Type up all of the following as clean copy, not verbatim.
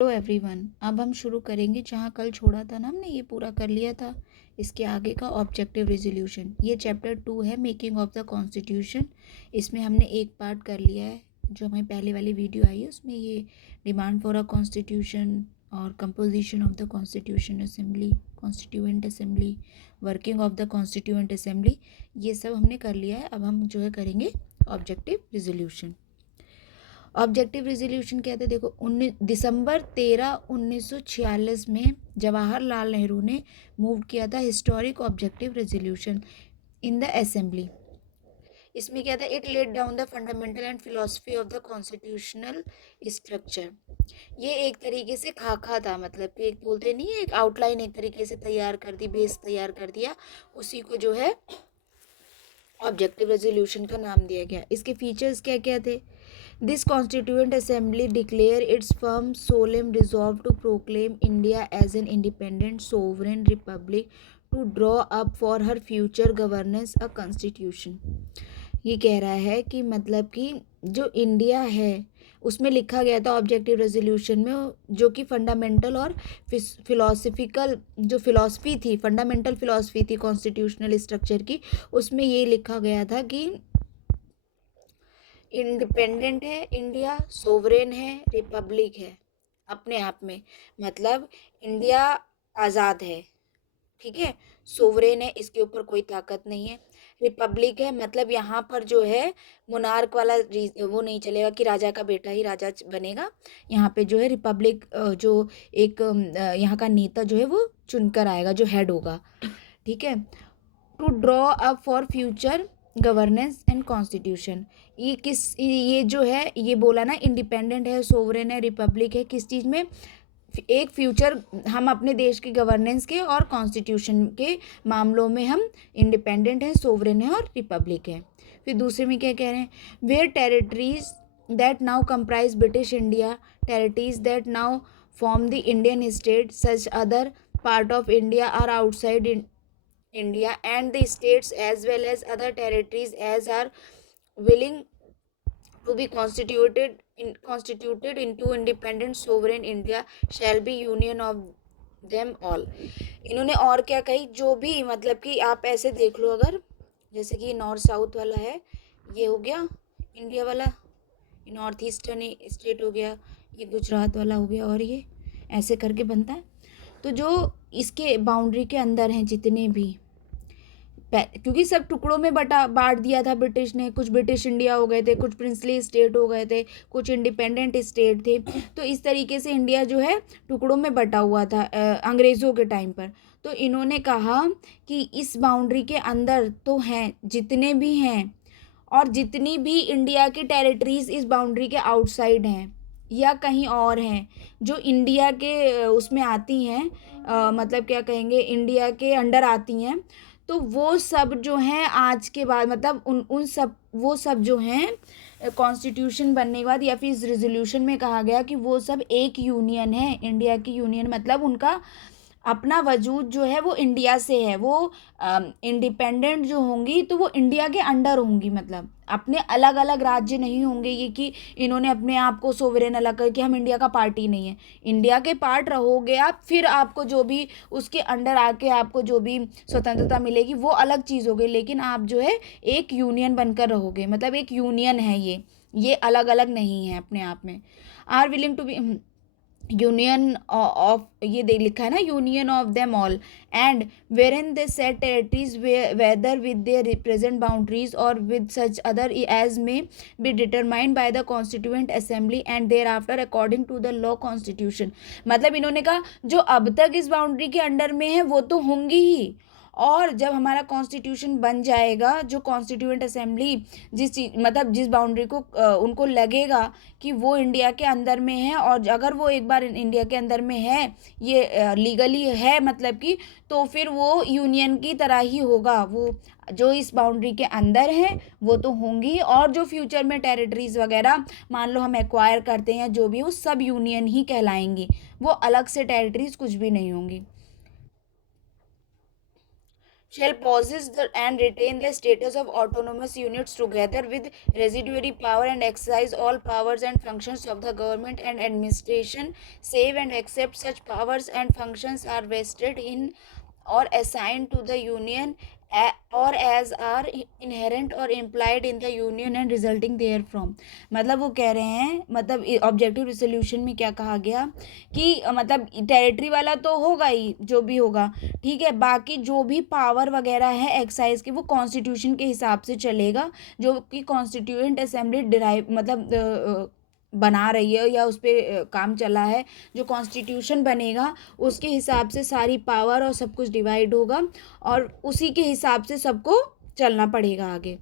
Hello everyone. अब हम शुरू करेंगे जहाँ कल छोड़ा था ना, हमने ये पूरा कर लिया था। इसके आगे का ऑब्जेक्टिव रेजोल्यूशन, ये चैप्टर 2 है, मेकिंग ऑफ द कॉन्स्टिट्यूशन। इसमें हमने एक पार्ट कर लिया है। जो हमारी पहले वाली वीडियो आई है उसमें ये डिमांड फॉर अ कॉन्स्टिट्यूशन और composition of the constitution assembly, constituent assembly, working of the constituent assembly, ये सब हमने कर लिया है। अब हम जो है करेंगे ऑब्जेक्टिव रेजोल्यूशन। ऑब्जेक्टिव रेजोल्यूशन क्या था, देखो 19 दिसंबर 1946 में जवाहरलाल नेहरू ने मूव किया था historic objective resolution in the assembly. इसमें क्या था, it laid down the fundamental and philosophy of the constitutional structure. ये एक तरीके से खाका था, मतलब कि एक बोलते नहीं है, एक आउटलाइन एक तरीके से तैयार कर दी, बेस तैयार कर दिया, उसी को जो है ऑब्जेक्टिव रेजोल्यूशन का नाम दिया गया। इसके फीचर्स क्या क्या थे? This Constituent Assembly declare its firm solemn resolve to proclaim India as an independent sovereign republic to draw up for her future governance a constitution। ये कह रहा है कि मतलब कि जो इंडिया है उसमें लिखा गया था ऑब्जेक्टिव रेजोल्यूशन में, जो कि फंडामेंटल और फिलोसफिकल जो फिलॉसफी थी, फंडामेंटल फिलॉसफी थी कॉन्स्टिट्यूशनल स्ट्रक्चर की, उसमें ये लिखा गया था कि इंडिपेंडेंट है इंडिया, सोवरेन है, रिपब्लिक है अपने आप में, मतलब इंडिया आज़ाद है, ठीक है, सोवरेन है, इसके ऊपर कोई ताकत नहीं है, रिपब्लिक है, मतलब यहाँ पर जो है मोनार्क वाला वो नहीं चलेगा कि राजा का बेटा ही राजा बनेगा। यहाँ पे जो है रिपब्लिक, जो एक यहाँ का नेता जो है वो चुनकर आएगा, जो हेड होगा, ठीक है। To draw up for future governance and constitution, ये जो है ये बोला ना, इंडिपेंडेंट है, सोवरेन है, रिपब्लिक है, किस चीज़ में? एक फ्यूचर, हम अपने देश की गवर्नेंस के और कॉन्स्टिट्यूशन के मामलों में हम इंडिपेंडेंट हैं, सोवरेन है और रिपब्लिक है। फिर दूसरे में क्या कह रहे हैं? Where territories that now comprise British India, territories that now form the Indian state, such other part of India are outside India and the states as well as other territories as are willing to be constituted into independent sovereign India shall be union of them all। इन्होंने और क्या कही, जो भी मतलब कि आप ऐसे देख लो, अगर जैसे कि नॉर्थ साउथ वाला है, ये हो गया इंडिया वाला, नॉर्थ ईस्टर्न स्टेट हो गया, ये गुजरात वाला हो गया, और ये ऐसे करके बनता है। तो जो इसके बाउंड्री के अंदर हैं जितने भी, क्योंकि सब टुकड़ों में बांट दिया था ब्रिटिश ने, कुछ ब्रिटिश इंडिया हो गए थे, कुछ प्रिंसली स्टेट हो गए थे, कुछ इंडिपेंडेंट स्टेट थे, तो इस तरीके से इंडिया जो है टुकड़ों में बटा हुआ था अंग्रेज़ों के टाइम पर। तो इन्होंने कहा कि इस बाउंड्री के अंदर तो हैं जितने भी हैं, और जितनी भी इंडिया की टेरिटरीज इस बाउंड्री के आउटसाइड हैं या कहीं और हैं, जो इंडिया के उसमें आती हैं, मतलब क्या कहेंगे, इंडिया के अंडर आती हैं, तो वो सब जो हैं आज के बाद, मतलब उन उन सब वो सब जो हैं कॉन्स्टिट्यूशन बनने के बाद, या फिर इस रेजोल्यूशन में कहा गया कि वो सब एक यूनियन है, इंडिया की यूनियन, मतलब उनका अपना वजूद जो है वो इंडिया से है, वो इंडिपेंडेंट जो होंगी तो वो इंडिया के अंडर होंगी, मतलब अपने अलग अलग राज्य नहीं होंगे, ये कि इन्होंने अपने आप को सोवरेन अलग करके हम इंडिया का पार्ट ही नहीं है। इंडिया के पार्ट रहोगे आप, फिर आपको जो भी उसके अंडर आके आपको जो भी स्वतंत्रता मिलेगी वो अलग चीज़ होगी, लेकिन आप जो है एक यूनियन बनकर रहोगे, मतलब एक यूनियन है ये अलग अलग नहीं है अपने आप में। Are willing to be union of, ये दे लिखा है ना, union of them all, and wherein they set territories whether with their present boundaries or with such other as may be determined by the constituent assembly and thereafter according to the law constitution. मतलब इन्होंने कहा जो अब तक इस boundary के under में है वो तो होंगी ही, और जब हमारा कॉन्स्टिट्यूशन बन जाएगा, जो कॉन्स्टिट्यूएंट असेंबली जिस चीज, मतलब जिस बाउंड्री को उनको लगेगा कि वो इंडिया के अंदर में है, और अगर वो एक बार इंडिया के अंदर में है, ये लीगली है, मतलब कि तो फिर वो यूनियन की तरह ही होगा। वो जो इस बाउंड्री के अंदर है वो तो होंगी, और जो फ्यूचर में टेरिटरीज वगैरह मान लो हम एक्वायर करते हैं जो भी, वो सब यूनियन ही कहलाएंगी, वो अलग से टेरिटरीज कुछ भी नहीं होंगी। shall possess and retain the status of autonomous units together with residuary power and exercise all powers and functions of the government and administration, save and except such powers and functions are vested in or assigned to the union or as are inherent or implied in the union and resulting therefrom। मतलब वो कह रहे हैं, मतलब objective resolution में क्या कहा गया कि मतलब टेरिटरी वाला तो होगा ही जो भी होगा, ठीक है, बाकी जो भी पावर वगैरह है एक्साइज के वो कॉन्स्टिट्यूशन के हिसाब से चलेगा, जो कि कॉन्स्टिट्यूएंट असेंबली डिराइव मतलब बना रही है या उस पर काम चला है, जो कॉन्स्टिट्यूशन बनेगा उसके हिसाब से सारी पावर और सब कुछ डिवाइड होगा और उसी के हिसाब से सबको चलना पड़ेगा आगे।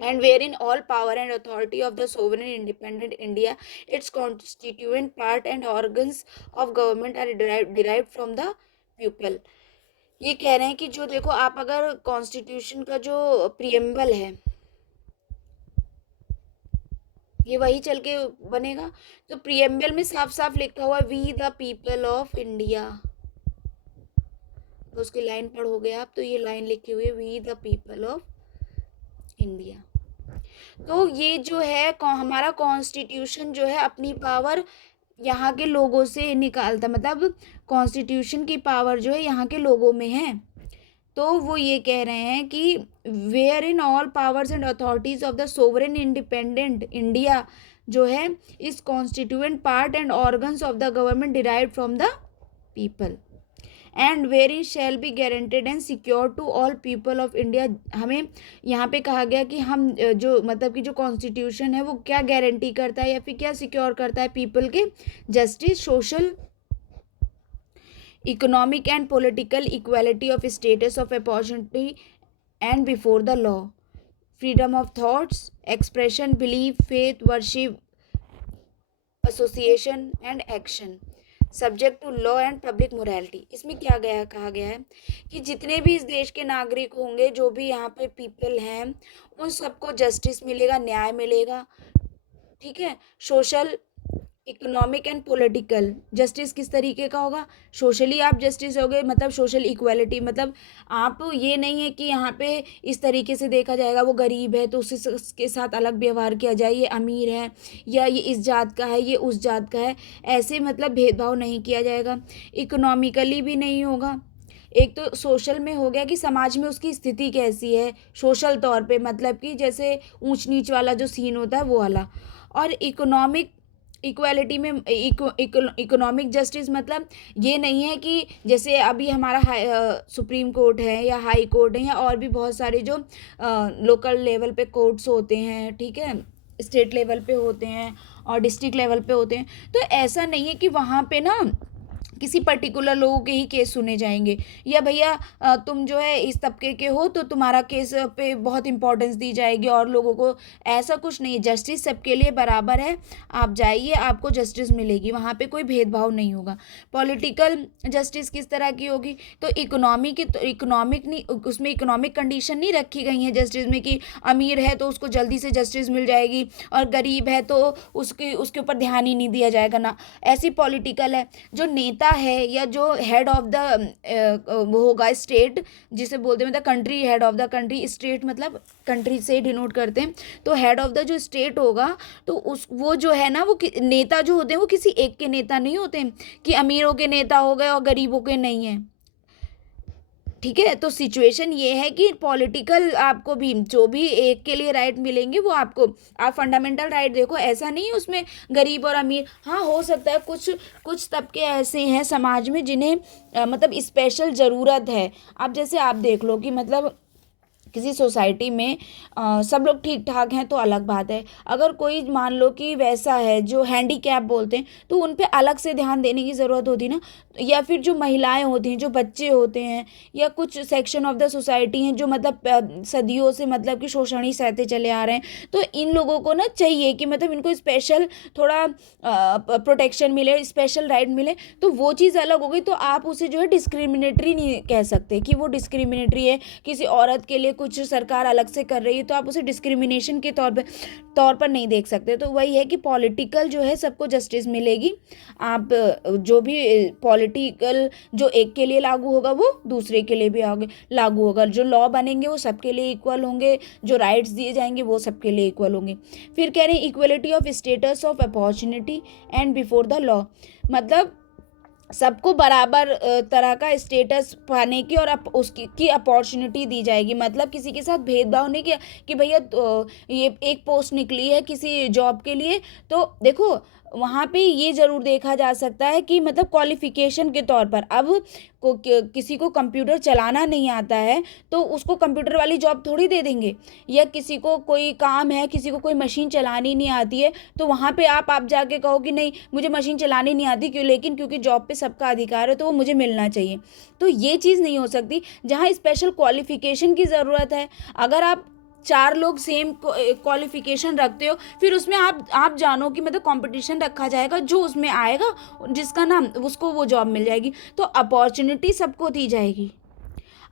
And wherein all power and authority of the sovereign independent India, its constituent part and organs of government are derived from the people। ये कह रहे हैं कि जो देखो आप अगर कॉन्स्टिट्यूशन का जो प्रियम्बल है ये वही चल के बनेगा, तो प्रियम्बल में साफ साफ लिखा हुआ we the people of India, तो उसकी लाइन पढ़ोगे आप तो ये लाइन लिखी हुई है we the people of India. तो ये जो है हमारा कॉन्स्टिट्यूशन जो है अपनी पावर यहाँ के लोगों से निकालता, मतलब कॉन्स्टिट्यूशन की पावर जो है यहाँ के लोगों में है। तो वो ये कह रहे हैं कि wherein all powers and authorities of the sovereign independent India जो है इस constituent part and organs of the government derive from the people and wherein shall be guaranteed and secure to all people of India. हमें यहाँ पे कहा गया कि हम जो मतलब कि जो कॉन्स्टिट्यूशन है वो क्या गारंटी करता है या फिर क्या सिक्योर करता है पीपल के justice, social, economic and political equality of status of opportunity and before the law, freedom of thoughts, expression, belief, faith, worship, association and action, subject to law and public morality. इसमें क्या कहा गया है कि जितने भी इस देश के नागरिक होंगे, जो भी यहाँ पे पीपल हैं, उन सबको जस्टिस मिलेगा, न्याय मिलेगा, ठीक है। Social, economic and political justice किस तरीके का होगा, सोशली आप जस्टिस होगे, मतलब सोशल इक्वालिटी, मतलब आप ये नहीं है कि यहाँ पे इस तरीके से देखा जाएगा वो गरीब है तो उसके साथ अलग व्यवहार किया जाए, ये अमीर है या ये इस जात का है ये उस जात का है, ऐसे मतलब भेदभाव नहीं किया जाएगा। इकोनॉमिकली भी नहीं होगा, एक तो सोशल में हो गया कि समाज में उसकी स्थिति कैसी है सोशल तौर पे, मतलब कि जैसे ऊंच नीच वाला जो सीन होता है वो वाला। और इकोनॉमिक इक्वालिटी में इकोनॉमिक जस्टिस मतलब ये नहीं है कि जैसे अभी हमारा सुप्रीम कोर्ट है या हाई कोर्ट है या और भी बहुत सारे जो लोकल लेवल पे कोर्ट्स होते हैं, ठीक है, स्टेट लेवल पे होते हैं और डिस्ट्रिक्ट लेवल पे होते हैं, तो ऐसा नहीं है कि वहाँ पे ना किसी पर्टिकुलर लोगों के ही केस सुने जाएंगे या भैया तुम जो है इस तबके के हो तो तुम्हारा केस पे बहुत इंपॉर्टेंस दी जाएगी और लोगों को, ऐसा कुछ नहीं है। जस्टिस सबके लिए बराबर है, आप जाइए आपको जस्टिस मिलेगी, वहाँ पे कोई भेदभाव नहीं होगा। पॉलिटिकल जस्टिस किस तरह की होगी, तो इकोनॉमिक नहीं, उसमें इकोनॉमिक कंडीशन नहीं रखी गई है जस्टिस में कि अमीर है तो उसको जल्दी से जस्टिस मिल जाएगी और गरीब है तो उसके ऊपर ध्यान ही नहीं दिया जाएगा ना, ऐसी पॉलिटिकल है। जो नेता है या जो हेड ऑफ द वो होगा स्टेट, जिसे बोलते हैं मतलब country, head of the country, state मतलब कंट्री से डिनोट करते हैं, तो हेड ऑफ द जो स्टेट होगा तो वो जो है ना वो नेता जो होते हैं वो किसी एक के नेता नहीं होते हैं कि अमीरों के नेता हो गए और गरीबों के नहीं हैं, ठीक है। तो सिचुएशन ये है कि पॉलिटिकल आपको भी जो भी एक के लिए राइट मिलेंगे वो आपको, आप फंडामेंटल राइट देखो, ऐसा नहीं है उसमें गरीब और अमीर, हाँ हो सकता है कुछ तबके ऐसे हैं समाज में जिन्हें मतलब स्पेशल ज़रूरत है। अब जैसे आप देख लो कि मतलब किसी सोसाइटी में सब लोग ठीक ठाक हैं तो अलग बात है, अगर कोई मान लो कि वैसा है जो हैंडीकैप बोलते हैं तो उन पे अलग से ध्यान देने की ज़रूरत होती ना, या फिर जो महिलाएं होती हैं, जो बच्चे होते हैं, या कुछ सेक्शन ऑफ द सोसाइटी हैं जो मतलब सदियों से मतलब कि शोषण ही सहते चले आ रहे हैं, तो इन लोगों को ना चाहिए कि मतलब इनको स्पेशल थोड़ा प्रोटेक्शन मिले, स्पेशल राइट मिले, तो वो चीज़ अलग हो गई। तो आप उसे जो है डिस्क्रिमिनेटरी नहीं कह सकते कि वो डिस्क्रिमिनेटरी है, किसी औरत के लिए कुछ सरकार अलग से कर रही है तो आप उसे डिस्क्रिमिनेशन के तौर पर नहीं देख सकते। तो वही है कि पॉलिटिकल जो है सबको जस्टिस मिलेगी। आप जो भी पॉलिटिकल जो एक के लिए लागू होगा वो दूसरे के लिए भी लागू होगा। जो लॉ बनेंगे वो सबके लिए इक्वल होंगे, जो राइट्स दिए जाएंगे वो सबके लिए इक्वल होंगे। फिर कह रहे हैं equality of status of opportunity and before the law, मतलब सबको बराबर तरह का स्टेटस पाने की और उसकी की अपॉर्चुनिटी दी जाएगी। मतलब किसी के साथ भेदभाव नहीं किया कि भैया ये एक पोस्ट निकली है किसी जॉब के लिए, तो देखो वहाँ पे ये ज़रूर देखा जा सकता है कि मतलब क्वालिफिकेशन के तौर पर अब किसी को कंप्यूटर चलाना नहीं आता है तो उसको कंप्यूटर वाली जॉब थोड़ी दे देंगे, या किसी को कोई काम है, किसी को कोई मशीन चलानी नहीं आती है तो वहाँ पे आप जाके कहो कि नहीं मुझे मशीन चलानी नहीं आती क्यों, लेकिन क्योंकि जॉब पे सबका अधिकार है तो वो मुझे मिलना चाहिए। तो ये चीज़ नहीं हो सकती। जहाँ स्पेशल क्वालिफिकेशन की ज़रूरत है, अगर आप 4 लोग सेम क्वालिफिकेशन रखते हो फिर उसमें आप जानो कि मतलब कंपटीशन रखा जाएगा, जो उसमें आएगा जिसका नाम उसको वो जॉब मिल जाएगी। तो अपॉर्चुनिटी सबको दी जाएगी।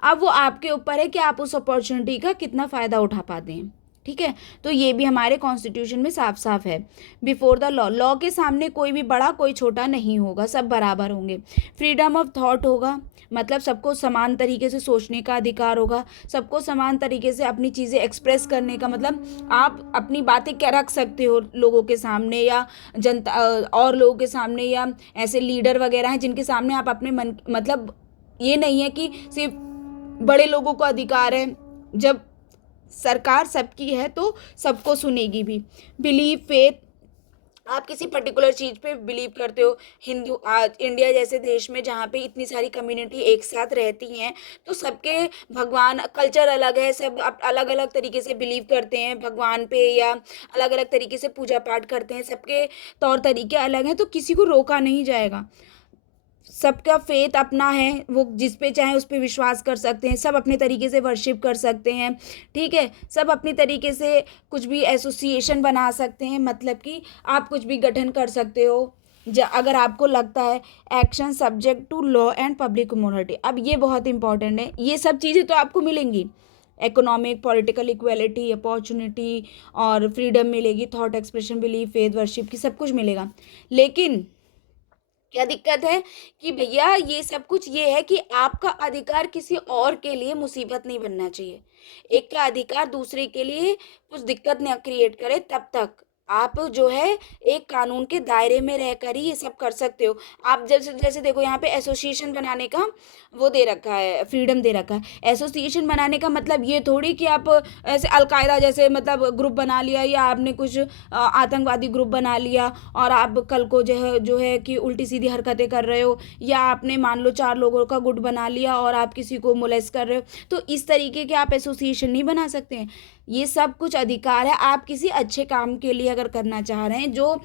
अब वो आपके ऊपर है कि आप उस अपॉर्चुनिटी का कितना फ़ायदा उठा पाते हैं। ठीक है, तो ये भी हमारे कॉन्स्टिट्यूशन में साफ साफ है। बिफोर द लॉ, लॉ के सामने कोई भी बड़ा कोई छोटा नहीं होगा, सब बराबर होंगे। फ्रीडम ऑफ थॉट होगा, मतलब सबको समान तरीके से सोचने का अधिकार होगा, सबको समान तरीके से अपनी चीज़ें एक्सप्रेस करने का, मतलब आप अपनी बातें क्या रख सकते हो लोगों के सामने या जनता और लोगों के सामने, या ऐसे लीडर वगैरह हैं जिनके सामने आप अपने मन, मतलब ये नहीं है कि सिर्फ बड़े लोगों को अधिकार है, जब सरकार सबकी है तो सबको सुनेगी भी। बिलीव फेथ, आप किसी पर्टिकुलर चीज़ पे बिलीव करते हो। हिंदू आज इंडिया जैसे देश में जहाँ पे इतनी सारी कम्युनिटी एक साथ रहती हैं तो सबके भगवान कल्चर अलग है, सब अलग अलग तरीके से बिलीव करते हैं भगवान पे, या अलग अलग तरीके से पूजा पाठ करते हैं, सबके तौर तरीके अलग हैं तो किसी को रोका नहीं जाएगा। सबका फेथ अपना है, वो जिस पे चाहे उस पे विश्वास कर सकते हैं, सब अपने तरीके से वर्शिप कर सकते हैं। ठीक है, सब अपनी तरीके से कुछ भी एसोसिएशन बना सकते हैं, मतलब कि आप कुछ भी गठन कर सकते हो अगर आपको लगता है। Action subject to law and public morality, अब ये बहुत इंपॉर्टेंट है। ये सब चीज़ें तो आपको मिलेंगी, इकोनॉमिक पॉलिटिकल इक्वेलिटी अपॉर्चुनिटी और फ्रीडम मिलेगी, thought expression belief faith worship की सब कुछ मिलेगा। लेकिन क्या दिक्कत है कि भैया ये सब कुछ ये है कि आपका अधिकार किसी और के लिए मुसीबत नहीं बनना चाहिए। एक का अधिकार दूसरे के लिए कुछ दिक्कत न क्रिएट करे, तब तक आप जो है एक कानून के दायरे में रहकर ही ये सब कर सकते हो। आप जैसे जैसे देखो यहाँ पे एसोसिएशन बनाने का वो दे रखा है, फ्रीडम दे रखा है। एसोसिएशन बनाने का मतलब ये थोड़ी कि आप ऐसे अलकायदा जैसे मतलब ग्रुप बना लिया, या आपने कुछ आतंकवादी ग्रुप बना लिया और आप कल को जो है कि उल्टी सीधी हरकतें कर रहे हो, या आपने मान लो 4 लोगों का गुट बना लिया और आप किसी को मोलेस्ट कर रहे हो, तो इस तरीके के आप एसोसिएशन नहीं बना सकते हैं। ये सब कुछ अधिकार है, आप किसी अच्छे काम के लिए अगर करना चाह रहे हैं जो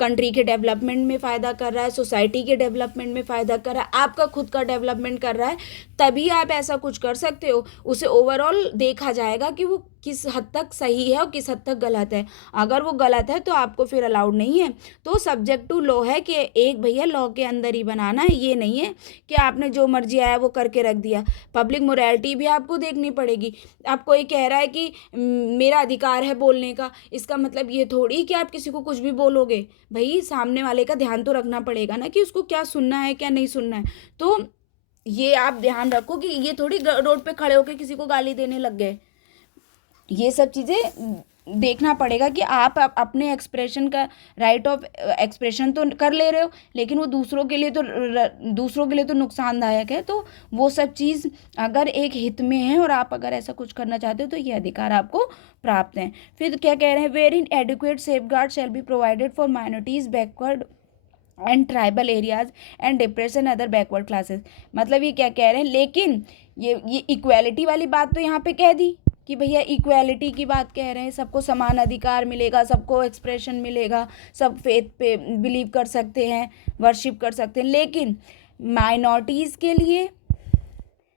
कंट्री के डेवलपमेंट में फ़ायदा कर रहा है, सोसाइटी के डेवलपमेंट में फ़ायदा कर रहा है, आपका खुद का डेवलपमेंट कर रहा है, तभी आप ऐसा कुछ कर सकते हो। उसे ओवरऑल देखा जाएगा कि वो किस हद तक सही है और किस हद तक गलत है। अगर वो गलत है तो आपको फिर अलाउड नहीं है। तो सब्जेक्ट टू लॉ है कि एक भैया लॉ के अंदर ही बनाना है, ये नहीं है कि आपने जो मर्जी आया वो करके रख दिया। पब्लिक मोरालिटी भी आपको देखनी पड़ेगी। आप कोई कह रहा है कि मेरा अधिकार है बोलने का, इसका मतलब ये थोड़ी कि आप किसी को कुछ भी बोलोगे। भाई सामने वाले का ध्यान तो रखना पड़ेगा ना कि उसको क्या सुनना है क्या नहीं सुनना है। तो ये आप ध्यान रखो कि ये थोड़ी रोड पे खड़े होकर किसी को गाली देने लग गए। ये सब चीज़ें देखना पड़ेगा कि आप अपने एक्सप्रेशन का राइट ऑफ एक्सप्रेशन तो कर ले रहे हो, लेकिन वो दूसरों के लिए तो नुकसानदायक है। तो वो सब चीज़ अगर एक हित में है और आप अगर ऐसा कुछ करना चाहते हो तो ये अधिकार आपको प्राप्त हैं। फिर क्या कह रहे हैं, wherein adequate safeguard shall be provided for minorities backward and tribal areas and depression other backward classes. मतलब ये क्या कह रहे हैं, लेकिन ये इक्वालिटी वाली बात तो यहाँ पे कह दी कि भैया इक्वालिटी की बात कह रहे हैं, सबको समान अधिकार मिलेगा, सबको एक्सप्रेशन मिलेगा, सब फेथ पे बिलीव कर सकते हैं, वर्शिप कर सकते हैं। लेकिन माइनॉरिटीज़ के लिए,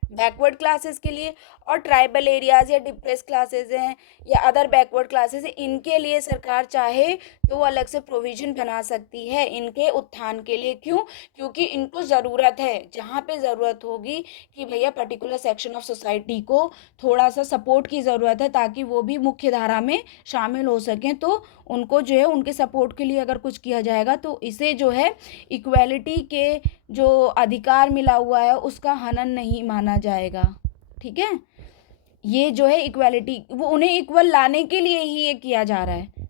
बैकवर्ड क्लासेस के लिए और ट्राइबल एरियाज़ या डिप्रेस क्लासेस हैं या अदर बैकवर्ड क्लासेस हैं, इनके लिए सरकार चाहे तो वो अलग से प्रोविज़न बना सकती है इनके उत्थान के लिए। क्यों? क्योंकि इनको ज़रूरत है, जहाँ पे ज़रूरत होगी कि भैया पर्टिकुलर सेक्शन ऑफ सोसाइटी को थोड़ा सा सपोर्ट की ज़रूरत है ताकि वो भी मुख्य धारा में शामिल हो सकें, तो उनको जो है उनके सपोर्ट के लिए अगर कुछ किया जाएगा तो इसे जो है इक्वेलिटी के जो अधिकार मिला हुआ है उसका हनन नहीं माना जाएगा। ठीक है, ये जो है इक्वेलिटी, वो उन्हें इक्वल लाने के लिए ही ये किया जा रहा है।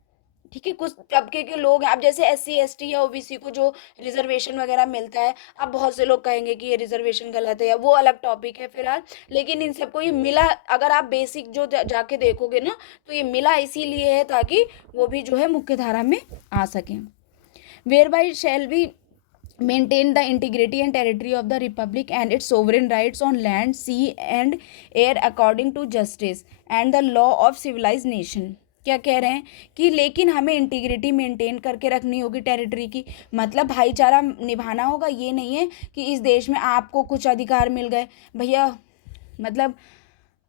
ठीक है, कुछ तबके के लोग हैं, अब जैसे SC ST या OBC को जो रिजर्वेशन वगैरह मिलता है, अब बहुत से लोग कहेंगे कि ये रिजर्वेशन गलत है, या वो अलग टॉपिक है फिलहाल, लेकिन इन सबको ये मिला, अगर आप बेसिक जो जाके देखोगे ना तो ये मिला इसीलिए है ताकि वो भी जो है मुख्य धारा में आ सकें। Whereby shall be maintain the integrity and territory of the republic and its sovereign rights on land, sea and air according to justice and the law of civilized nation। क्या कह रहे हैं कि लेकिन हमें इंटीग्रिटी मेंटेन करके रखनी होगी टेरिटरी की, मतलब भाईचारा निभाना होगा। ये नहीं है कि इस देश में आपको कुछ अधिकार मिल गए भैया, मतलब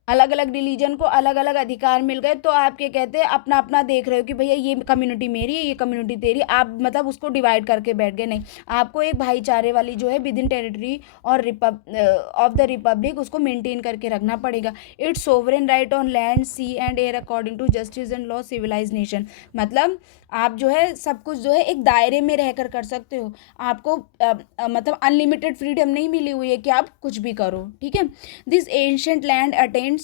अलग अलग रिलीजन को अलग अलग अधिकार मिल गए तो आप क्या कहते हैं अपना अपना देख रहे हो कि भैया ये कम्युनिटी मेरी है, ये कम्युनिटी तेरी, आप मतलब उसको डिवाइड करके बैठ गए। नहीं, आपको एक भाईचारे वाली जो है विद इन टेरिटरी और ऑफ द रिपब्लिक उसको मेंटेन करके रखना पड़ेगा। Its sovereign right on land, sea and air according to justice and law civilise nation. मतलब आप जो है सब कुछ जो है एक दायरे में रहकर कर सकते हो, आपको मतलब अनलिमिटेड फ्रीडम नहीं मिली हुई है कि आप कुछ भी करो। ठीक है, this ancient land attains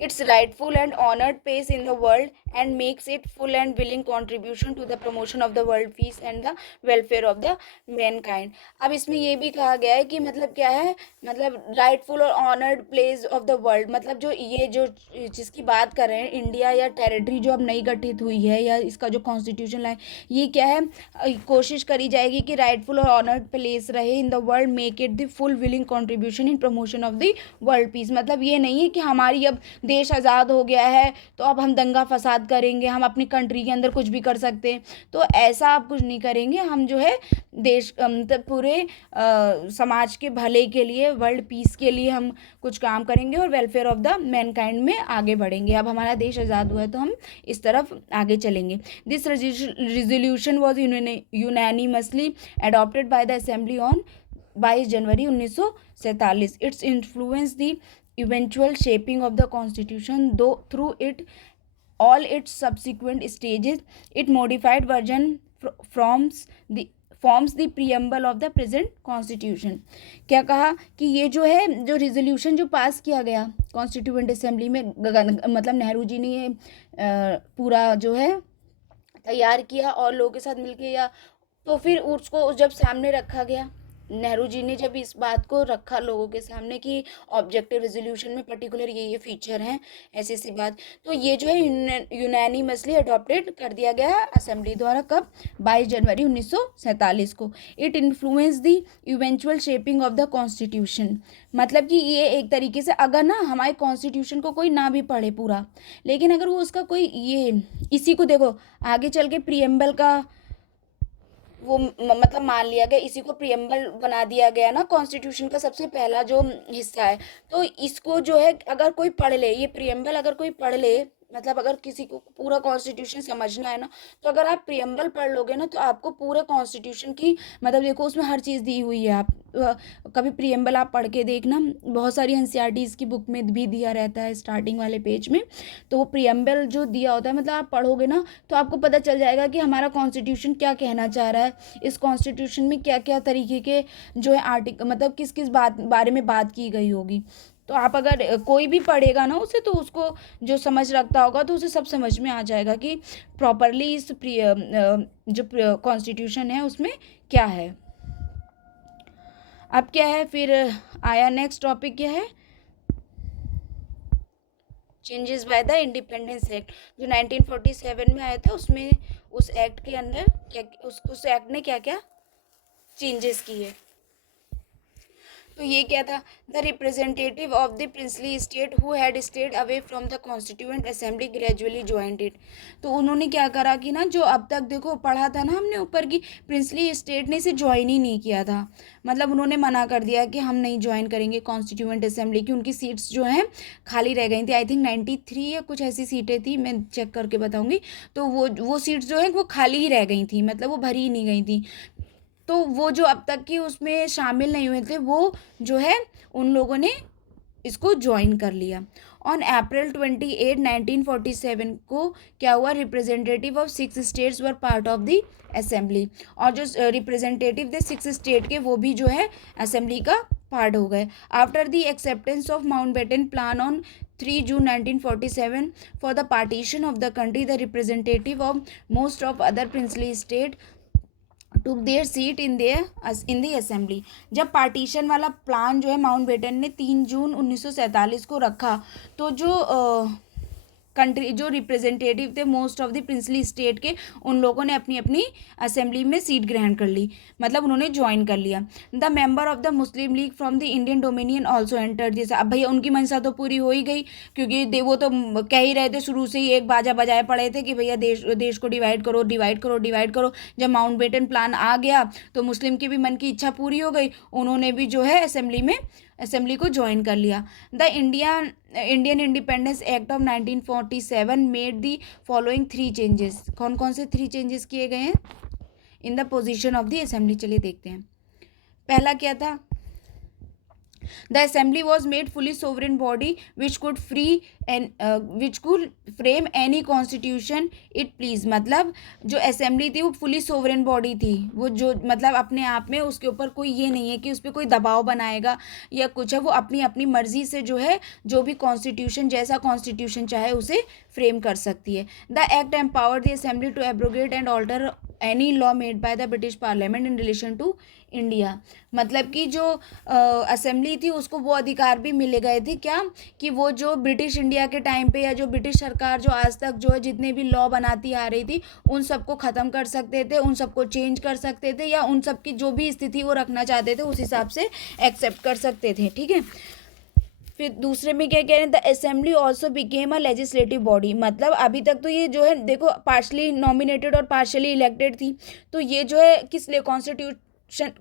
its rightful and honored place in the world and makes it full and willing contribution to the promotion of the world peace and the welfare of the mankind। अब इसमें ये भी कहा गया है कि मतलब क्या है, मतलब राइटफुल और honoured place of the world, मतलब जो ये जो जिसकी बात कर रहे हैं इंडिया या टेरिटरी जो अब नई गठित हुई है या इसका जो कॉन्स्टिट्यूशन लाइन, ये क्या है, कोशिश करी जाएगी कि राइटफुल और ऑनर्ड प्लेस रहे in the world, make it the full willing contribution in promotion of the world peace. मतलब ये नहीं है कि हमारी अब देश आज़ाद हो गया है तो अब हम दंगा फसाद करेंगे, हम अपनी कंट्री के अंदर कुछ भी कर सकते हैं, तो ऐसा आप कुछ नहीं करेंगे। हम जो है देश पूरे समाज के भले के लिए, वर्ल्ड पीस के लिए हम कुछ काम करेंगे और वेलफेयर ऑफ द मैनकाइंड में आगे बढ़ेंगे। अब हमारा देश आज़ाद हुआ है तो हम इस तरफ आगे चलेंगे। This resolution was unanimously adopted by the assembly on 22 January 1947। Its influence the eventual shaping of the constitution, though through it all its subsequent stages it modified version forms the preamble of the present constitution। क्या कहा कि ये जो है जो resolution जो पास किया गया कॉन्स्टिट्यूएंट असेंबली में, मतलब नेहरू जी ने ये पूरा जो है तैयार किया और लोगों के साथ मिलके, या तो फिर उसको जब सामने रखा गया, नेहरू जी ने जब इस बात को रखा लोगों के सामने कि ऑब्जेक्टिव रेजोल्यूशन में पर्टिकुलर ये फीचर हैं, ऐसी सी बात, तो ये जो है यूनैनिमसली अडॉप्टेड कर दिया गया असेंबली द्वारा। कब? 22 जनवरी 1947 को। It influence the eventual shaping of the constitution. मतलब कि ये एक तरीके से अगर ना हमारे कॉन्स्टिट्यूशन को कोई ना भी पढ़े पूरा, लेकिन अगर वो उसका कोई ये इसी को देखो आगे चल के प्रीएम्बल का वो मतलब मान लिया गया, इसी को प्रीएम्बल बना दिया गया ना कॉन्स्टिट्यूशन का सबसे पहला जो हिस्सा है, तो इसको जो है अगर कोई पढ़ ले, ये प्रीएम्बल अगर कोई पढ़ ले, मतलब अगर किसी को पूरा कॉन्स्टिट्यूशन समझना है ना, तो अगर आप प्रीएम्बल पढ़ लोगे ना तो आपको पूरे कॉन्स्टिट्यूशन की, मतलब देखो उसमें हर चीज़ दी हुई है। आप कभी प्रीएम्बल आप पढ़ के देखना, बहुत सारी NCERTs की बुक में भी दिया रहता है स्टार्टिंग वाले पेज में, तो वो प्रीएम्बल जो दिया होता है, मतलब आप पढ़ोगे ना तो आपको पता चल जाएगा कि हमारा कॉन्स्टिट्यूशन क्या कहना चाह रहा है, इस कॉन्स्टिट्यूशन में क्या क्या तरीके के जो है आर्टिकल, मतलब किस किस बारे में बात की गई होगी। तो आप अगर कोई भी पढ़ेगा ना उसे, तो उसको जो समझ रखता होगा तो उसे सब समझ में आ जाएगा कि प्रॉपरली इस जो कॉन्स्टिट्यूशन है उसमें क्या है। अब क्या है फिर आया नेक्स्ट टॉपिक क्या है, changes by the independence act जो 1947 में आया था, उसमें उस एक्ट के अंदर क्या उस एक्ट ने क्या क्या चेंजेस किए। तो ये क्या था, the representative of the princely state who had stayed away from the constituent assembly gradually joint it. तो उन्होंने क्या करा कि ना, जो अब तक देखो पढ़ा था ना हमने ऊपर की, प्रिंसली स्टेट ने इसे ज्वाइन ही नहीं किया था, मतलब उन्होंने मना कर दिया कि हम नहीं ज्वाइन करेंगे कॉन्स्टिट्यूएंट असेंबली की, उनकी सीट्स जो हैं खाली रह गई थी। आई थिंक 93 या कुछ ऐसी सीटें थी, मैं चेक करके बताऊंगी। तो वो सीट्स जो है वो खाली ही रह गई थी, मतलब वो भरी ही नहीं गई थी। तो वो जो अब तक की उसमें शामिल नहीं हुए थे, वो जो है उन लोगों ने इसको ज्वाइन कर लिया। ऑन अप्रैल 28 1947 को क्या हुआ, representative of 6 states were part of the assembly. और जो रिप्रेजेंटेटिव थे 6 स्टेट के, वो भी जो है असेंबली का पार्ट हो गए। After the acceptance of Mountbatten plan on 3 June 1947 for the partition of the country, the representative of most of other princely state took there seat in the assembly. जब partition वाला plan जो है Mountbatten ने 3 जून 1947 को रखा, तो जो country जो रिप्रेजेंटेटिव थे most of the princely state के, उन लोगों ने अपनी अपनी असेंबली में सीट ग्रहण कर ली, मतलब उन्होंने ज्वाइन कर लिया। The member of the Muslim league from the Indian dominion also enter this. अब भैया उनकी मंशा तो पूरी हो ही गई, क्योंकि वो तो कह ही रहे थे शुरू से ही, एक बाजा बजाए पड़े थे कि भैया देश को डिवाइड करो डिवाइड करो डिवाइड करो। जब माउंटबेटन प्लान आ गया तो मुस्लिम की भी मन की इच्छा पूरी हो गई, उन्होंने भी जो है असेंबली को ज्वाइन कर लिया। The Indian independence act of 1947 made the following 3 changes. कौन कौन से 3 चेंजेस किए गए हैं in the position of the assembly, चलिए देखते हैं। पहला क्या था, the assembly was made fully sovereign body which could frame any constitution it please। मतलब जो असेंबली थी वो फुली सोवरेन बॉडी थी, वो जो मतलब अपने आप में उसके ऊपर कोई ये नहीं है कि उस पर कोई दबाव बनाएगा या कुछ है, वो अपनी अपनी मर्जी से जो है जो भी कॉन्स्टिट्यूशन, जैसा कॉन्स्टिट्यूशन चाहे उसे फ्रेम कर सकती है। The act empowered the assembly to abrogate and alter any law made by the British parliament in relation to India. मतलब कि जो असेंबली थी उसको वो अधिकार भी मिले गए थे, क्या कि वो जो ब्रिटिश इंडिया के टाइम पे या जो ब्रिटिश सरकार जो आज तक जो है जितने भी लॉ बनाती आ रही थी, उन सबको ख़त्म कर सकते थे, उन सबको चेंज कर सकते थे, या उन सब की जो भी स्थिति वो रखना चाहते थे उस हिसाब से एक्सेप्ट कर सकते थे, ठीक है। फिर दूसरे में क्या कह रहे हैं, the assembly also became a legislative body. मतलब अभी तक तो ये जो है देखो पार्शली नॉमिनेटेड और पार्शली इलेक्टेड थी, तो ये जो है किस लिए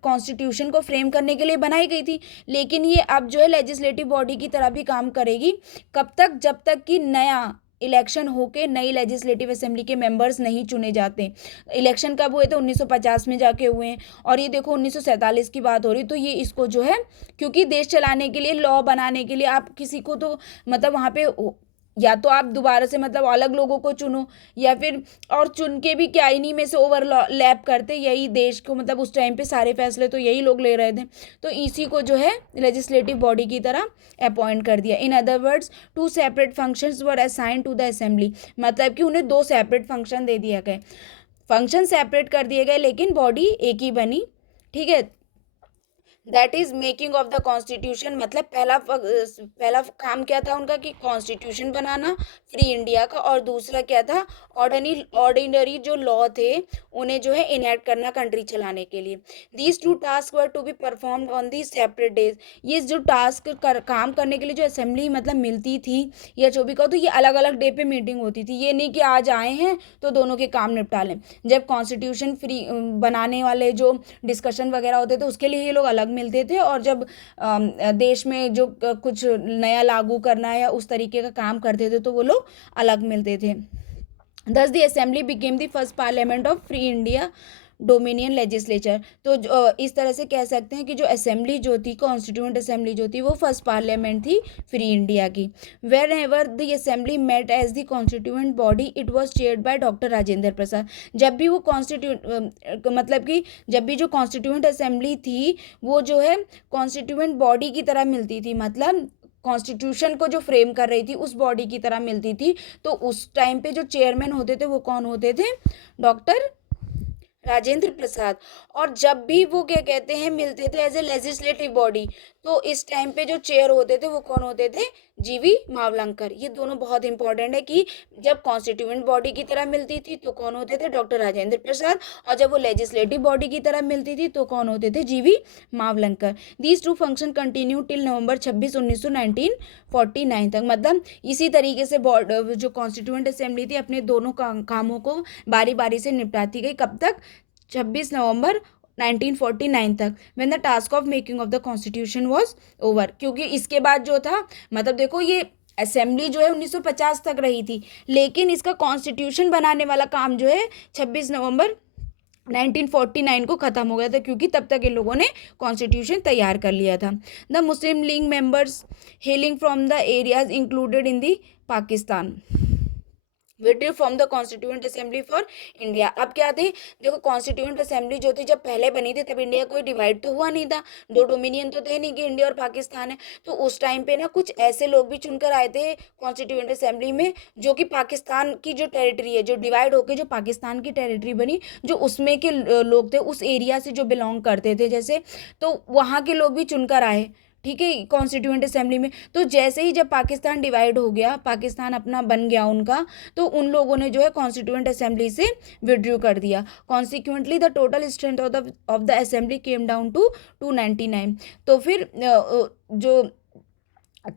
कॉन्स्टिट्यूशन को फ्रेम करने के लिए बनाई गई थी, लेकिन ये अब जो है लेजिस्लेटिव बॉडी की तरह भी काम करेगी। कब तक, जब तक कि नया इलेक्शन होके नई लेजिस्लेटिव असेंबली के मेंबर्स नहीं चुने जाते। इलेक्शन कब हुए थे, 1950 में जाके हुए हैं, और ये देखो 1947 की बात हो रही। तो ये इसको जो है, क्योंकि देश चलाने के लिए, लॉ बनाने के लिए आप किसी को तो मतलब वहाँ पे या तो आप दोबारा से मतलब अलग लोगों को चुनो, या फिर और चुन के भी क्या इन्हीं में से ओवरलैप करते, यही देश को मतलब उस टाइम पे सारे फैसले तो यही लोग ले रहे थे, तो इसी को जो है लेजिस्लेटिव बॉडी की तरह अपॉइंट कर दिया। In other words 2 separate functions were assign to the assembly. मतलब कि उन्हें 2 सेपरेट फंक्शन दे दिया गए, फंक्शन सेपरेट कर दिए गए लेकिन बॉडी एक ही बनी, ठीक है। That is making of the constitution. मतलब पहला काम क्या था उनका कि कॉन्स्टिट्यूशन बनाना फ्री इंडिया का, और दूसरा क्या था, ऑर्डिनरी जो लॉ थे उन्हें जो है इनैक्ट करना कंट्री चलाने के लिए। These 2 task were to be performed on the separate days. ये जो टास्क काम करने के लिए जो असेंबली मतलब मिलती थी या जो भी कहो, तो ये अलग अलग डे पे मीटिंग होती थी। ये नहीं कि आज आए हैं तो दोनों के काम निपटा लें। जब कॉन्स्टिट्यूशन फ्री बनाने वाले जो डिस्कशन वगैरह होते थे उसके लिए ये लोग अलग मिलते थे, और जब देश में जो कुछ नया लागू करना है या उस तरीके का काम करते थे तो वो लोग अलग मिलते थे। Thus the assembly became the first parliament of free India dominion legislature. तो इस तरह से कह सकते हैं कि जो असेंबली जो थी, कॉन्स्टिट्यूएंट असेंबली जो थी, वो फर्स्ट पार्लियामेंट थी फ्री इंडिया की। Wherever the assembly met as the constituent body it was chaired by doctor Rajendra Prasad. जब भी वो मतलब कि जब भी जो कॉन्स्टिट्यूएंट असेंबली थी वो जो है कॉन्स्टिट्यूएंट बॉडी की तरह मिलती थी, मतलब कॉन्स्टिट्यूशन को जो फ्रेम कर रही थी उस बॉडी की तरह मिलती थी। तो उस टाइम पे जो चेयरमैन होते थे वो कौन होते थे, डॉक्टर राजेंद्र प्रसाद। और जब भी वो क्या कहते हैं मिलते थे एज ए लेजिस्लेटिव बॉडी, तो इस टाइम पे जो चेयर होते थे वो कौन होते थे? जीवी मावलंकर। ये दोनों बहुत इंपॉर्टेंट है कि जब कॉन्स्टिट्यूएंट बॉडी की तरह मिलती थी तो कौन होते थे? डॉक्टर राजेंद्र प्रसाद। और जब वो लेजिस्लेटिव बॉडी की तरह मिलती थी तो कौन होते थे? जीवी Mavalankar. These two function continue till नवंबर 26 1949 तक। मतलब इसी तरीके से जो कॉन्स्टिट्यूएंट असेंबली थी अपने दोनों कामों को बारी बारी से निपटाती गई। कब तक? 26 नवंबर 1949 तक, when the task of making of the constitution was over. क्योंकि इसके बाद जो था, मतलब देखो ये असेंबली जो है 1950 तक रही थी, लेकिन इसका कॉन्स्टिट्यूशन बनाने वाला काम जो है 26 नवंबर 1949 को ख़त्म हो गया था, क्योंकि तब तक इन लोगों ने कॉन्स्टिट्यूशन तैयार कर लिया था। The Muslim league members hailing from the areas included in the Pakistan withdrew from the constituent assembly for India. अब क्या थे? देखो कॉन्स्टिट्यूएंट असेंबली जो थी जब पहले बनी थी तब इंडिया कोई डिवाइड तो हुआ नहीं था, दो डोमिनियन तो थे नहीं कि इंडिया और पाकिस्तान है। तो उस टाइम पे ना कुछ ऐसे लोग भी चुनकर आए थे कॉन्स्टिट्यूएंट असेंबली में जो कि पाकिस्तान की जो टेरिटरी है, जो डिवाइड होकर जो पाकिस्तान की टेरिटरी बनी, जो उसमें के लोग थे उस एरिया से जो बिलोंग करते थे जैसे, तो वहाँ के लोग भी चुनकर आए, ठीक है, कॉन्स्टिट्यूएंट असेंबली में। तो जैसे ही जब पाकिस्तान डिवाइड हो गया, पाकिस्तान अपना बन गया उनका, तो उन लोगों ने जो है कॉन्स्टिट्यूएंट असेंबली से विड्रू कर दिया। Consequently the total strength of the assembly came down to 299। तो फिर जो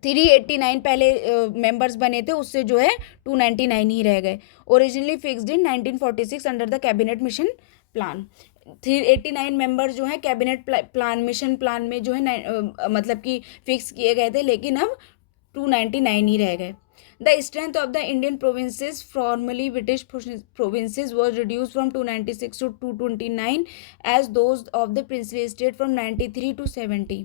389 पहले मेंबर्स बने थे उससे जो है 299 ही रह गए। Originally fixed in 1946 under the cabinet mission plan. 389 members जो है कैबिनेट प्लान मिशन प्लान में जो है मतलब कि फिक्स किए गए थे, लेकिन अब 299 ही रह गए। The strength of the Indian provinces formally British provinces was reduce from 296 to 229 as those of the princely state from 93 to 70।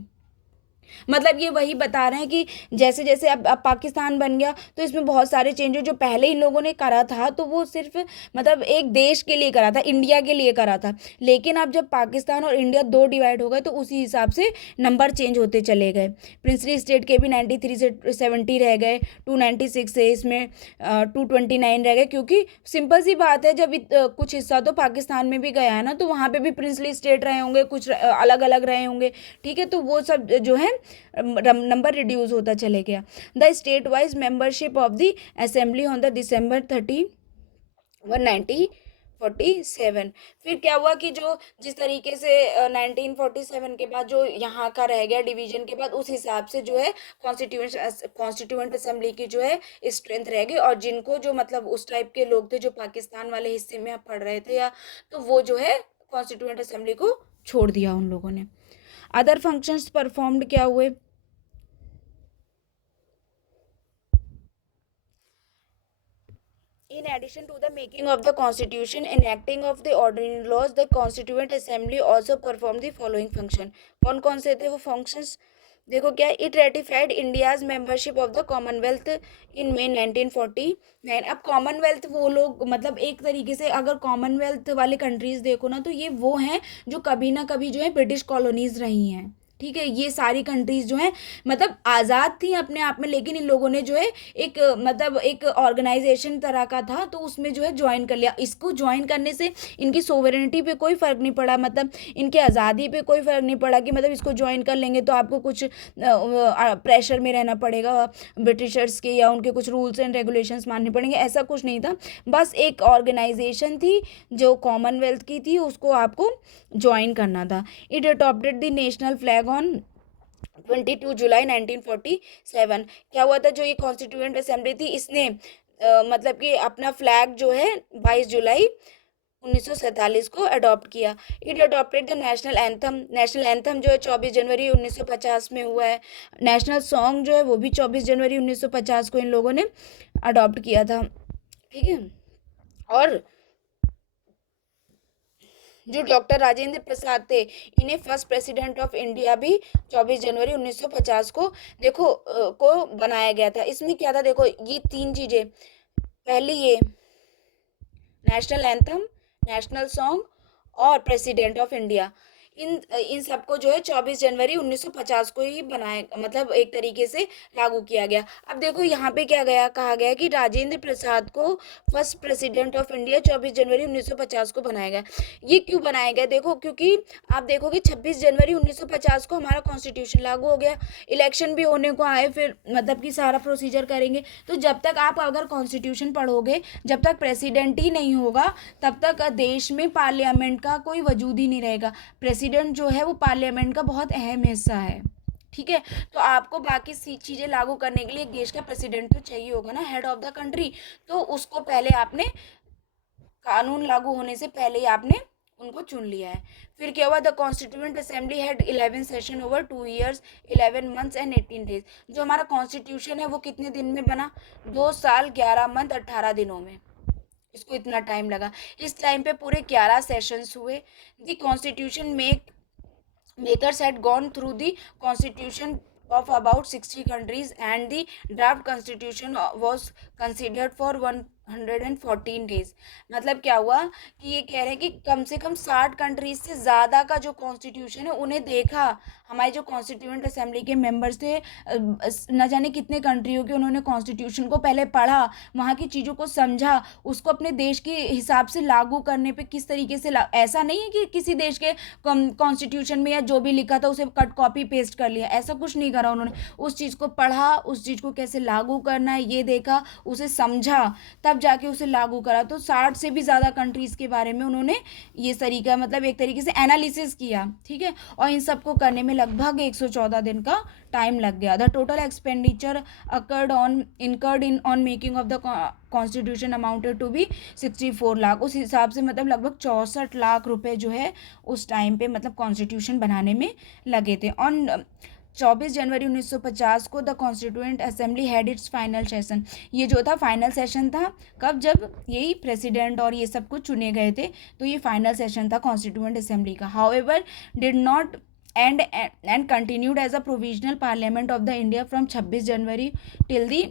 मतलब ये वही बता रहे हैं कि जैसे जैसे अब पाकिस्तान बन गया तो इसमें बहुत सारे चेंजेस जो पहले इन लोगों ने करा था तो वो सिर्फ मतलब एक देश के लिए करा था, इंडिया के लिए करा था। लेकिन अब जब पाकिस्तान और इंडिया दो डिवाइड हो गए तो उसी हिसाब से नंबर चेंज होते चले गए। प्रिंसली स्टेट के भी 93 से 70 रह गए, 296 से इसमें 229 रह गए। क्योंकि सिंपल सी बात है, जब कुछ हिस्सा तो पाकिस्तान में भी गया है ना, तो वहाँ पे भी प्रिंसली स्टेट रहे होंगे, कुछ अलग अलग रहे होंगे, ठीक है, तो वो सब जो है नंबर रिड्यूस होता चले गया। The state wise membership of the assembly on the दिसंबर 30 1947। फिर क्या हुआ कि जो जिस तरीके से 1947 के बाद जो यहाँ का रह गया डिवीजन के बाद, उस हिसाब से जो है कॉन्स्टिट्यूएंट असेंबली की जो है स्ट्रेंथ रह गई। और जिनको जो मतलब उस टाइप के लोग थे जो पाकिस्तान वाले हिस्से में पढ़ रहे थे या, तो वो जो है कॉन्स्टिट्यूएंट असेंबली को छोड़ दिया उन लोगों ने। अदर फंक्शंस परफॉर्म्ड क्या हुए? In addition to the making of the constitution and enacting of the ordinary laws, the constituent assembly also performed the following function। कौन कौन से थे वो functions? देखो क्या, it ratified India's membership of the Commonwealth in May 1949। अब Commonwealth वो लोग, मतलब एक तरीके से अगर कॉमनवेल्थ वाले कंट्रीज देखो ना, तो ये वो हैं जो कभी ना कभी जो है ब्रिटिश कॉलोनीज रही हैं, ठीक है। ये सारी कंट्रीज जो हैं मतलब आज़ाद थी अपने आप में, लेकिन इन लोगों ने जो है एक मतलब एक ऑर्गेनाइजेशन तरह का था, तो उसमें जो है ज्वाइन कर लिया। इसको ज्वाइन करने से इनकी सोवरेनिटी पे कोई फ़र्क नहीं पड़ा, मतलब इनकी आज़ादी पे कोई फ़र्क नहीं पड़ा कि मतलब इसको ज्वाइन कर लेंगे तो आपको कुछ प्रेशर में रहना पड़ेगा ब्रिटिशर्स के, या उनके कुछ रूल्स एंड रेगुलेशंस मानने पड़ेंगे, ऐसा कुछ नहीं था। बस एक ऑर्गेनाइजेशन थी जो कॉमनवेल्थ की थी, उसको आपको ज्वाइन करना था। It adopted the national flag on 22 जुलाई 1947। क्या हुआ था, जो ये कॉन्स्टिट्यूएंट असेंबली थी इसने मतलब कि अपना फ्लैग जो है 22 जुलाई 1947 को अडॉप्ट किया। It adopted the national anthem. National anthem जो है 24 जनवरी 1950 में हुआ है। नेशनल सॉन्ग जो है वो भी 24 जनवरी 1950 को इन लोगों ने अडॉप्ट किया था, ठीक है। और जो डॉक्टर राजेंद्र प्रसाद थे, इन्हें फर्स्ट प्रेसिडेंट ऑफ इंडिया भी 24 जनवरी 1950 को देखो को बनाया गया था। इसमें क्या था, देखो ये तीन चीज़ें, पहली ये नेशनल एंथम, नेशनल सॉन्ग और प्रेसिडेंट ऑफ इंडिया, इन सबको जो है 24 जनवरी 1950 को ही बनाया, मतलब एक तरीके से लागू किया गया। अब देखो यहाँ पे क्या गया, कहा गया कि राजेंद्र प्रसाद को फर्स्ट प्रेसिडेंट ऑफ इंडिया 24 जनवरी 1950 को बनाया गया। ये क्यों बनाया गया, देखो क्योंकि आप देखोगे 26 जनवरी 1950 को हमारा कॉन्स्टिट्यूशन लागू हो गया, इलेक्शन भी होने को आए, फिर मतलब कि सारा प्रोसीजर करेंगे। तो जब तक आप अगर कॉन्स्टिट्यूशन पढ़ोगे, जब तक प्रेसिडेंट ही नहीं होगा, तब तक देश में पार्लियामेंट का कोई वजूद ही नहीं रहेगा। प्रेसिडेंट जो है वो पार्लियामेंट का बहुत अहम हिस्सा है, ठीक है। तो आपको बाकी चीज़ें लागू करने के लिए एक देश का प्रेसिडेंट तो चाहिए होगा ना, हेड ऑफ द कंट्री। तो उसको पहले आपने, कानून लागू होने से पहले ही आपने उनको चुन लिया है। फिर क्या हुआ, the constituent assembly had 11 session over 2 years 11 months and 18 days। जो हमारा कॉन्स्टिट्यूशन है वो कितने दिन में बना, 2 साल 11 मंथ 18 दिनों में, इसको इतना टाइम लगा। इस टाइम पे पूरे 11 सेशंस हुए। The constitution makers had gone through the constitution of about 60 countries and the draft constitution was considered for 114 days। मतलब क्या हुआ कि ये कह रहे हैं कि कम से कम 60 कंट्रीज से ज़्यादा का जो कॉन्स्टिट्यूशन है उन्हें देखा। हमारे जो कॉन्स्टिट्यूएंट असेंबली के मेंबर्स थे, न जाने कितने कंट्रियों के, उन्होंने कॉन्स्टिट्यूशन को पहले पढ़ा, वहाँ की चीज़ों को समझा, उसको अपने देश के हिसाब से लागू करने पे किस तरीके से ऐसा नहीं है कि किसी देश के कॉन्स्टिट्यूशन में या जो भी लिखा था उसे कट कॉपी पेस्ट कर लिया, ऐसा कुछ नहीं करा उन्होंने। उस चीज़ को पढ़ा, उस चीज़ को कैसे लागू करना है ये देखा, उसे समझा, तब जाके उसे लागू करा। तो 60 से भी ज़्यादा कंट्रीज़ के बारे में उन्होंने ये तरीका, मतलब एक तरीके से एनालिसिस किया, ठीक है। और इन सबको करने में लगभग 114 दिन का टाइम लग गया। The total expenditure incurred in on making of the constitution amounted to be 64 lakh. उस हिसाब से मतलब लगभग 64 लाख रुपए जो है उस टाइम पे मतलब कॉन्स्टिट्यूशन बनाने में लगे थे। ऑन 24 जनवरी 1950 को the constituent assembly had it's final session. ये जो था फाइनल सेशन था, कब, जब यही प्रेसिडेंट और ये सब कुछ चुने गए थे, तो ये फाइनल सेशन था कॉन्स्टिट्यूएंट असेंबली का। However did not and continued as a provisional parliament of the India from 26 January till the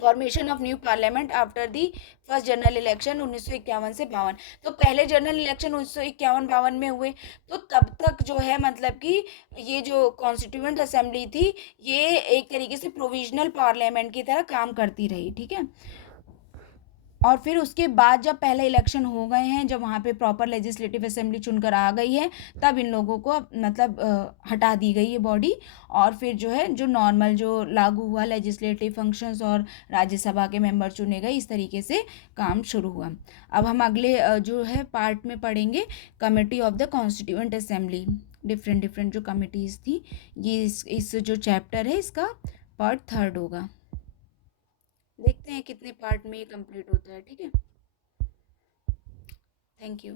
formation of new parliament after the first general election 1951 से 52। तो पहले जनरल इलेक्शन 1951-52 में हुए, तो तब तक जो है मतलब कि ये जो कॉन्स्टिट्यूएंट असेंबली थी ये एक तरीके से प्रोविजनल पार्लियामेंट की तरह काम करती रही, ठीक है। और फिर उसके बाद जब पहले इलेक्शन हो गए हैं, जब वहाँ पे प्रॉपर लेजिस्लेटिव असेंबली चुनकर आ गई है, तब इन लोगों को मतलब हटा दी गई है बॉडी। और फिर जो है जो नॉर्मल जो लागू हुआ लेजिस्लेटिव फंक्शंस और राज्यसभा के मेंबर चुने गए, इस तरीके से काम शुरू हुआ। अब हम अगले जो है पार्ट में पढ़ेंगे committee of the constituent assembly, different different जो कमिटीज़ थी। ये इस जो चैप्टर है इसका पार्ट 3 होगा। देखते हैं कितने पार्ट में ये कंप्लीट होता है, ठीक है। Thank you.